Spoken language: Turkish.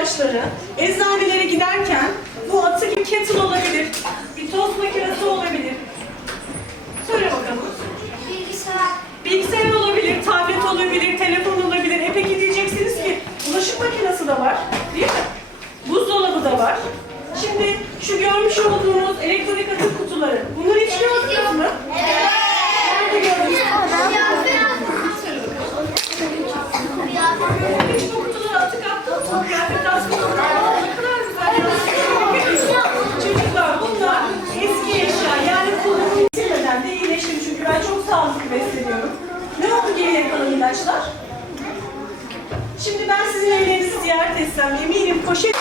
ilaçları eczanelere giderken bu atık bir kettle olabilir, bir tost makinesi olabilir. Söyle bakalım. Bilgisayar. Bilgisayar olabilir, tablet olabilir, telefon olabilir. E peki diyeceksiniz ki bulaşık makinesi de var, değil mi? Buzdolabı da var. Şimdi şu görmüş olduğunuz elektronik atık kutuları, bunları hiç gördünüz mü? Nerede gördünüz? Hiç bu kutulara atık attınız mı? Besleniyorum. Ne oldu geriye kalan ilaçlar? Şimdi ben sizin evlerinizi ziyaret etsem eminim poşet